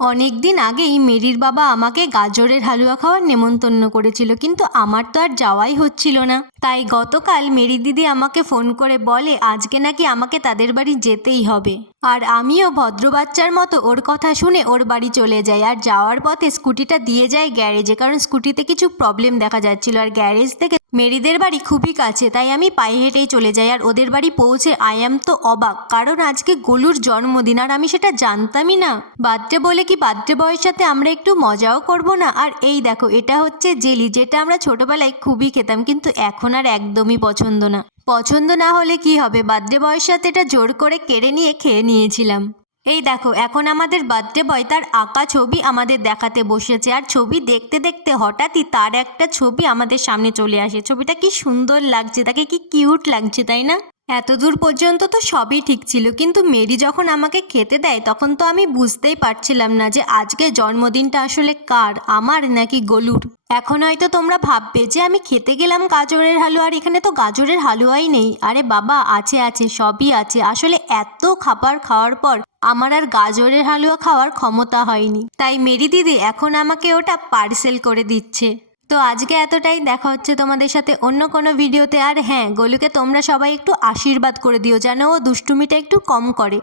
অনেক দিন আগেই মেরির বাবা আমাকে গাজরের হালুয়া খাওয়ার নেমন্তন্ন করেছিল, কিন্তু আমার তো আর যাওয়াই হচ্ছিল না। তাই গতকাল মেরি দিদি আমাকে ফোন করে বলে আজকে নাকি আমাকে তাদের বাড়ি যেতেই হবে। আর আমিও ভদ্র বাচ্চার মতো ওর কথা শুনে ওর বাড়ি চলে যাই। আর যাওয়ার পথে স্কুটিটা দিয়ে যাই গ্যারেজে, কারণ স্কুটিতে কিছু প্রবলেম দেখা যাচ্ছিল। আর গ্যারেজ থেকে মেরিদের বাড়ি খুবই কাছে, তাই আমি পায়ে হেঁটেই চলে যাই। আর ওদের বাড়ি পৌঁছে আই অ্যাম তো অবাক, কারণ আজকে গোলুর জন্মদিন আর আমি সেটা জানতামই না। বার্থডে বলে কি বার্থডে বয়ের সাথে আমরা একটু মজাও করব না? আর এই দেখো, এটা হচ্ছে জেলি, যেটা আমরা ছোটবেলায় খুবই খেতাম, কিন্তু এখন আর একদমই পছন্দ না। পছন্দ না হলে কি হবে, বার্থডে বয়ের সাথে এটা জোর করে কেড়ে নিয়ে খেয়ে নিয়েছিলাম। এই দেখো, এখন আমাদের বার্থডে বয় তার আঁকা ছবি আমাদের দেখাতে বসেছে। আর ছবি দেখতে দেখতে হঠাৎই তার একটা ছবি আমাদের সামনে চলে আসে। ছবিটা কি সুন্দর লাগছে, তাকে কি কিউট লাগছে, তাই না? এতদূর পর্যন্ত তো সবই ঠিক ছিল, কিন্তু মেরি যখন আমাকে খেতে দেয় তখন তো আমি বুঝতেই পারছিলাম না যে আজকে জন্মদিনটা আসলে কার, আমার নাকি গোলুর। এখন হয়তো তোমরা ভাববে যে আমি খেতে গেলাম গাজরের হালুয়া, আর এখানে তো গাজরের হালুয়াই নেই। আরে বাবা, আছে আছে, সবই আছে। আসলে এত খাবার খাওয়ার পর আমার আর গাজরের হালুয়া খাওয়ার ক্ষমতা হয়নি, তাই মেরি দিদি এখন আমাকে ওটা পার্সেল করে দিচ্ছে। তো আজকে এতটাই, দেখা হচ্ছে তোমাদের সাথে অন্য কোনো ভিডিওতে। আর হ্যাঁ, গোলুকে তোমরা সবাই একটু আশীর্বাদ করে দিও যেন ও দুষ্টুমিটা একটু কম করে।